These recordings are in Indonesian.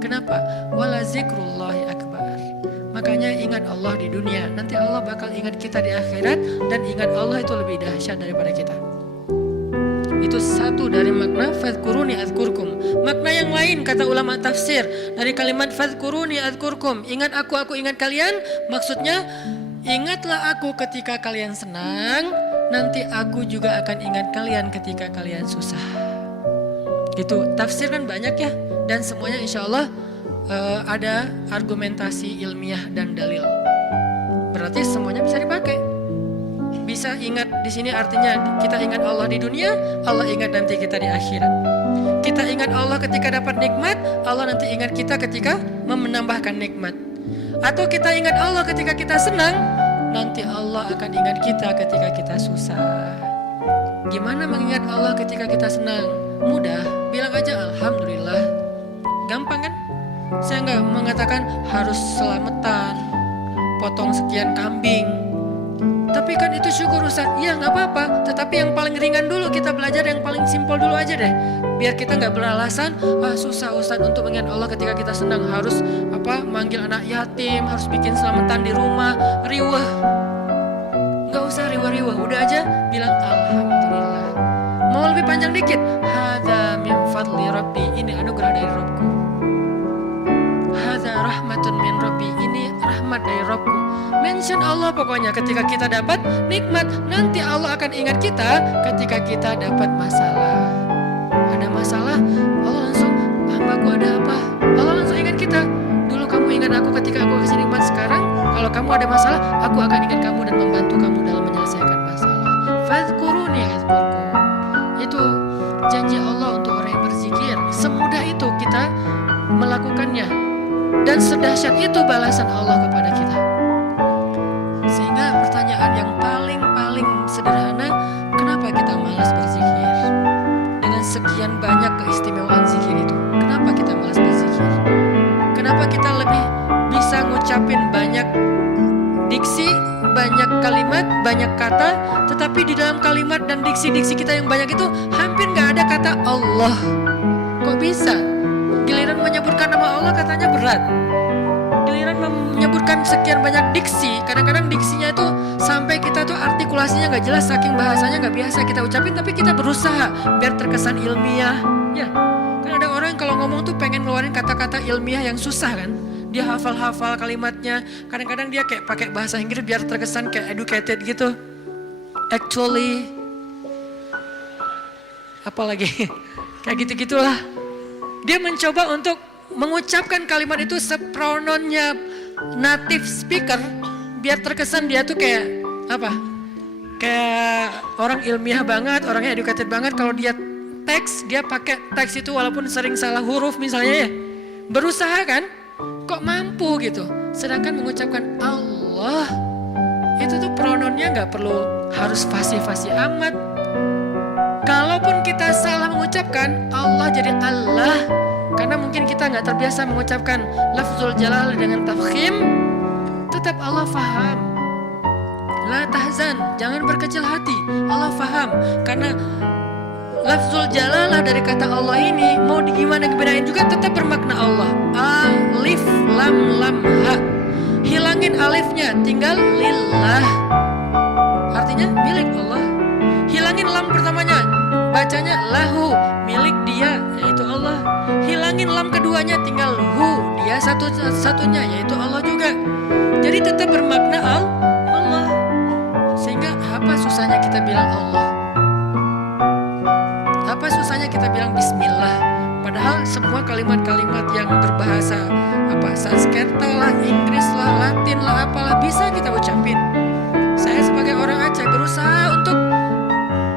Kenapa? Wala zikrullahi akbar. Makanya ingat Allah di dunia, nanti Allah bakal ingat kita di akhirat, dan ingat Allah itu lebih dahsyat daripada kita. Itu satu dari makna fadhkuruni adzkurkum. Makna yang lain kata ulama tafsir dari kalimat fadhkuruni adzkurkum, ingat aku ingat kalian, maksudnya ingatlah aku ketika kalian senang, nanti aku juga akan ingat kalian ketika kalian susah. Itu tafsir kan banyak ya, dan semuanya insya Allah ada argumentasi ilmiah dan dalil. Berarti semuanya bisa dipakai. Bisa ingat di sini artinya kita ingat Allah di dunia, Allah ingat nanti kita di akhirat. Kita ingat Allah ketika dapat nikmat, Allah nanti ingat kita ketika menambahkan nikmat. Atau kita ingat Allah ketika kita senang, nanti Allah akan ingat kita ketika kita susah. Gimana mengingat Allah ketika kita senang? Mudah, bilang aja Alhamdulillah. Gampang kan? Saya nggak mengatakan harus selamatan, potong sekian kambing. Tapi kan itu syukur Ustaz, ya nggak apa-apa. Tetapi yang paling ringan dulu kita belajar, yang paling simpel dulu aja deh. Biar kita nggak beralasan, susah Ustaz untuk mengingat Allah ketika kita senang, harus manggil anak yatim, harus bikin selamatan di rumah, riwah. Nggak usah riwah-riwah, udah aja bilang Alhamdulillah. Mau lebih panjang dikit, hadza min fadli Rabbi, ini anugerah dari Rabbku. Hadza rahmatun min Rabbi, ini rahmat dari Rabbku. Mention Allah pokoknya ketika kita dapat nikmat, nanti Allah akan ingat kita ketika kita dapat masalah. Ada masalah, Allah langsung, hambaku ada apa? Allah langsung ingat kita. Dulu kamu ingat aku ketika aku kasih nikmat, sekarang kalau kamu ada masalah, aku akan ingat kamu dan membantu kamu dalam menyelesaikan masalah. Fadhkuruni adzkurkum. Itu janji Allah untuk orang yang berzikir. Semudah itu kita melakukannya, dan sedahsyat itu balasan Allah kepada kita. Sehingga pertanyaan yang paling sederhana, kenapa kita malas berzikir? Dengan sekian banyak keistimewaan zikir itu, kenapa kita malas berzikir? Kenapa kita lebih bisa ngucapin banyak diksi, banyak kalimat, banyak kata, tetapi di dalam kalimat dan diksi-diksi kita yang banyak itu hampir gak ada kata Allah? Kok bisa? Giliran menyebutkan nama Allah katanya berat. Giliran menyebutkan sekian banyak diksi, kadang-kadang diksinya itu sampai kita tuh artikulasinya gak jelas, saking bahasanya gak biasa kita ucapin, tapi kita berusaha biar terkesan ilmiah. Ya, kan ada orang kalau ngomong tuh pengen ngeluarin kata-kata ilmiah yang susah kan. Dia hafal-hafal kalimatnya, kadang-kadang dia kayak pakai bahasa Inggris biar terkesan kayak educated gitu. Actually, apalagi kayak gitu-gitulah. Dia mencoba untuk mengucapkan kalimat itu seprononnya native speaker, biar terkesan dia tuh kayak kayak orang ilmiah banget, orangnya educated banget. Kalau dia teks, dia pakai teks itu walaupun sering salah huruf misalnya ya, berusaha kan, kok mampu gitu. Sedangkan mengucapkan Allah itu tuh prononnya nggak perlu harus fasih-fasih amat. Kalaupun kita salah mengucapkan Allah jadi Allah, karena mungkin kita nggak terbiasa mengucapkan lafzul jalal dengan tafkhim, tetap Allah faham. La tahzan, jangan berkecil hati. Allah faham, karena lafzul jalalah dari kata Allah ini mau gimana juga tetap bermakna Allah. Alif lam lam ha. Hilangin alifnya, tinggal lillah. Artinya milik Allah. Hilangin lam pertamanya, bacanya lahu, milik dia, yaitu Allah. Hilangin lam keduanya, tinggal hu, dia satu-satunya, yaitu Allah juga. Jadi tetap bermakna Allah. Sehingga apa susahnya kita bilang Allah? Apa susahnya kita bilang Bismillah? Padahal semua kalimat-kalimat yang berbahasa Sanskerta lah, Inggris lah, Latin lah, apalah bisa kita ucapin. Saya sebagai orang Aceh berusaha untuk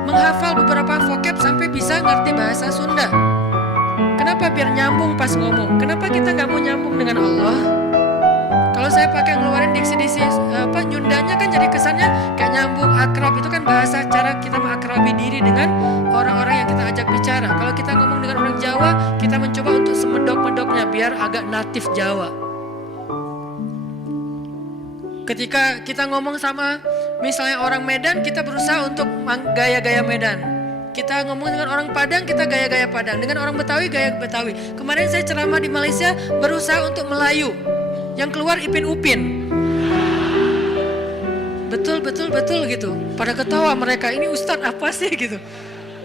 menghafal beberapa vocab sampai bisa ngerti bahasa Sunda. Kenapa? Biar nyambung pas ngomong. Kenapa kita nggak mau nyambung dengan Allah? Kalau saya pakai ngeluarin diksi-diksi Nyundanya kan jadi kesannya kayak nyambung, akrab. Itu kan bahasa cara kita mengakrabi diri dengan orang-orang yang kita ajak bicara. Kalau kita ngomong dengan orang Jawa, kita mencoba untuk semedok-medoknya biar agak natif Jawa. Ketika kita ngomong sama misalnya orang Medan, kita berusaha untuk gaya-gaya Medan. Kita ngomong dengan orang Padang, kita gaya-gaya Padang. Dengan orang Betawi, gaya Betawi. Kemarin saya ceramah di Malaysia, berusaha untuk Melayu. Yang keluar Ipin Upin. Betul gitu. Pada ketawa mereka, ini Ustadz apa sih gitu.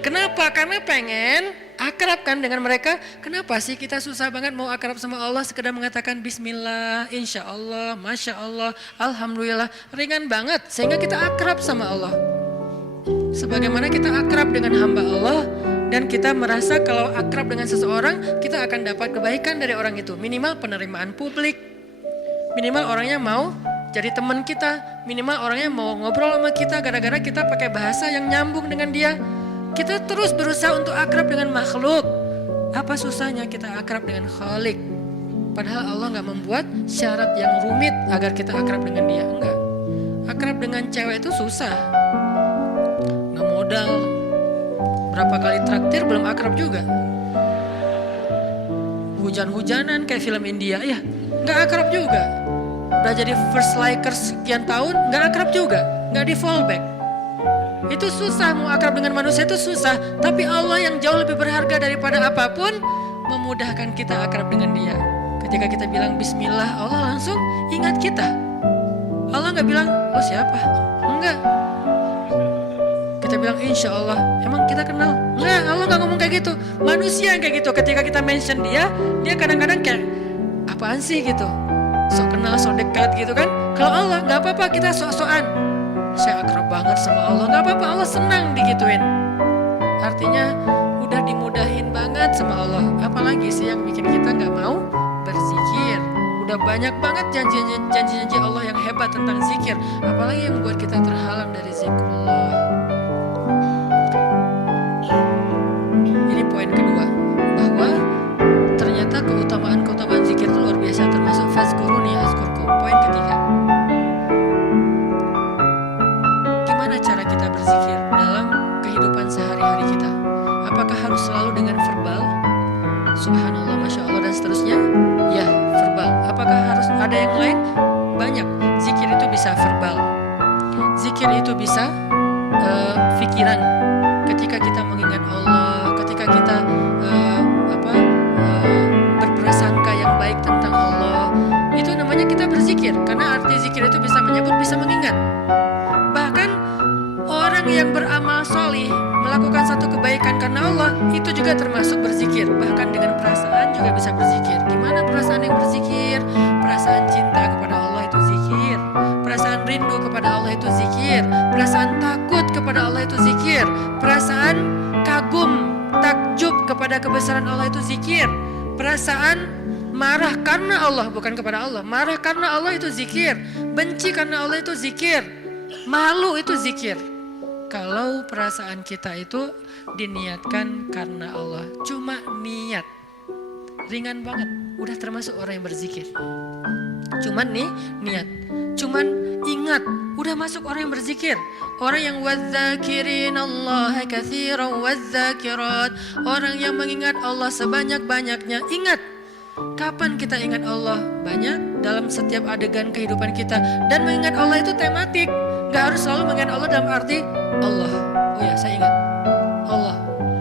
Kenapa? Karena pengen akrab kan dengan mereka. Kenapa sih kita susah banget mau akrab sama Allah, sekedar mengatakan Bismillah, Insya Allah, Masya Allah, Alhamdulillah. Ringan banget sehingga kita akrab sama Allah. Sebagaimana kita akrab dengan hamba Allah, dan kita merasa kalau akrab dengan seseorang, kita akan dapat kebaikan dari orang itu. Minimal penerimaan publik, minimal orangnya mau jadi teman kita, minimal orangnya mau ngobrol sama kita gara-gara kita pakai bahasa yang nyambung dengan dia. Kita terus berusaha untuk akrab dengan makhluk. Apa susahnya kita akrab dengan Khalik? Padahal Allah gak membuat syarat yang rumit agar kita akrab dengan dia. Enggak. Akrab dengan cewek itu susah. Gak modal. Berapa kali traktir belum akrab juga. Hujan-hujanan kayak film India, ya gak akrab juga. Udah jadi first likers sekian tahun, gak akrab juga, gak di fallback. Itu susah, mau akrab dengan manusia itu susah. Tapi Allah yang jauh lebih berharga daripada apapun, memudahkan kita akrab dengan dia. Ketika kita bilang Bismillah, Allah langsung ingat kita. Allah gak bilang, lo siapa? Enggak. Kita bilang Insya Allah, emang kita kenal? Enggak, Allah gak ngomong kayak gitu. Manusia yang kayak gitu, ketika kita mention dia kadang-kadang kayak, apaan sih gitu. Sok kenal, sok dekat gitu kan. Kalau Allah gak apa-apa kita sok-sokan. Saya akrab banget sama Allah, gak apa-apa, Allah senang digituin. Artinya udah dimudahin banget sama Allah. Apalagi sih yang bikin kita gak mau berzikir. Udah banyak banget janji-janji Allah yang hebat tentang zikir. Apalagi yang membuat kita terhalang dari zikrullah. Ini poin kedua, bahwa ternyata keutamaan zikir itu luar biasa, termasuk fazkuruni azkurkum. Poin ketiga, gimana cara kita berzikir dalam kehidupan sehari-hari kita? Apakah harus selalu dengan verbal? Subhanallah, Masya Allah dan seterusnya? Ya, verbal. Apakah harus ada yang lain? Banyak. Zikir itu bisa verbal. Zikir itu bisa pikiran. Ketika kita mengingat Allah, ketika kita berprasangka yang baik tentang Allah, itu namanya kita berzikir. Karena arti zikir itu bisa menyebut, bisa mengingat. Bahkan orang yang beramal solih, melakukan satu kebaikan karena Allah, itu juga termasuk berzikir. Bahkan dengan perasaan juga bisa berzikir. Gimana perasaan yang berzikir? Perasaan cinta kepada Allah itu zikir. Perasaan rindu kepada Allah itu zikir. Perasaan takut kepada Allah itu zikir. Perasaan kagum, takjub kepada kebesaran Allah itu zikir. Perasaan marah karena Allah, bukan kepada Allah. Marah karena Allah itu zikir. Benci karena Allah itu zikir. Malu itu zikir. Kalau perasaan kita itu diniatkan karena Allah, cuma niat, ringan banget, udah termasuk orang yang berzikir. Cuman nih niat, cuman ingat, udah masuk orang yang berzikir. Orang yang wadzakirin Allah katsiran wadzakirat, orang yang mengingat Allah sebanyak-banyaknya. Ingat, kapan kita ingat Allah? Banyak, dalam setiap adegan kehidupan kita. Dan mengingat Allah itu tematik. Gak harus selalu mengingat Allah dalam arti Allah. Oh ya, saya ingat Allah.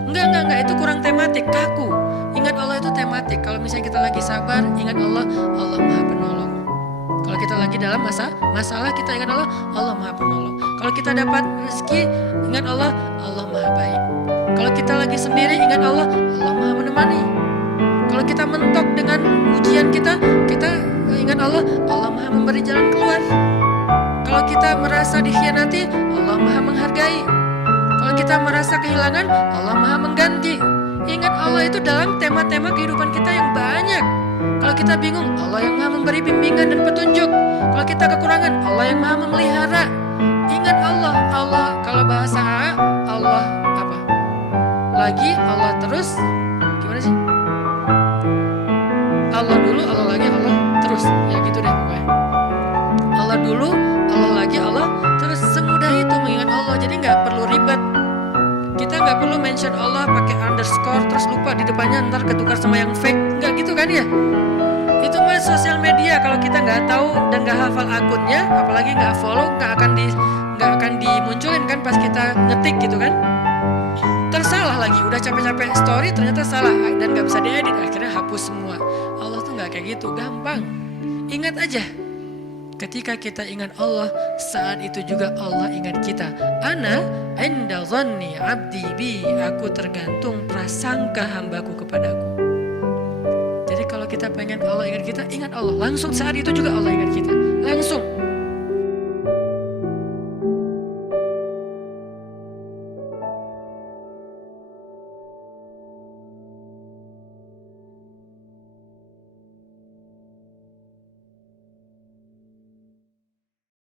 Enggak, itu kurang tematik, kaku. Ingat Allah itu tematik. Kalau misalnya kita lagi sabar, ingat Allah, Allah Maha Penolong. Kalau kita lagi dalam masalah, kita ingat Allah, Allah Maha Penolong. Kalau kita dapat rezeki, ingat Allah, Allah Maha Baik. Kalau kita lagi sendiri, ingat Allah, Allah Maha Menemani. Kalau kita mentok dengan ujian kita ingat Allah, Allah Maha Memberi jalan keluar. Kalau kita merasa dikhianati, Allah Maha Menghargai. Kalau kita merasa kehilangan, Allah Maha Mengganti. Ingat Allah itu dalam tema-tema kehidupan kita yang banyak. Kalau kita bingung, Allah yang Maha Memberi bimbingan dan petunjuk. Kalau kita kekurangan, Allah yang Maha Memelihara. Ingat Allah, kalau bahasa Allah apa? Lagi, Allah terus. Gimana sih? Allah dulu, Allah lagi, Allah terus. Ya gitu deh pokoknya. Allah dulu, Allah lagi, Allah terus. Semudah itu mengingat Allah. Jadi gak perlu ribet. Kita gak perlu mention Allah pakai underscore terus lupa di depannya ntar ketukar sama yang fake. Gak gitu kan ya? Itu mah sosial media. Kalau kita gak tahu dan gak hafal akunnya, apalagi gak follow, gak akan dimunculin kan pas kita ngetik gitu kan. Ntar salah lagi, udah capek-capek story ternyata salah dan gak bisa diedit, akhirnya hapus semua. Allah tuh gak kayak gitu, gampang. Ingat aja, ketika kita ingat Allah, saat itu juga Allah ingat kita. Ana inda dhanni abdi bi, aku tergantung prasangka hambaku kepadaku. Jadi kalau kita pengen Allah ingat kita, ingat Allah. Langsung saat itu juga Allah ingat kita. Langsung.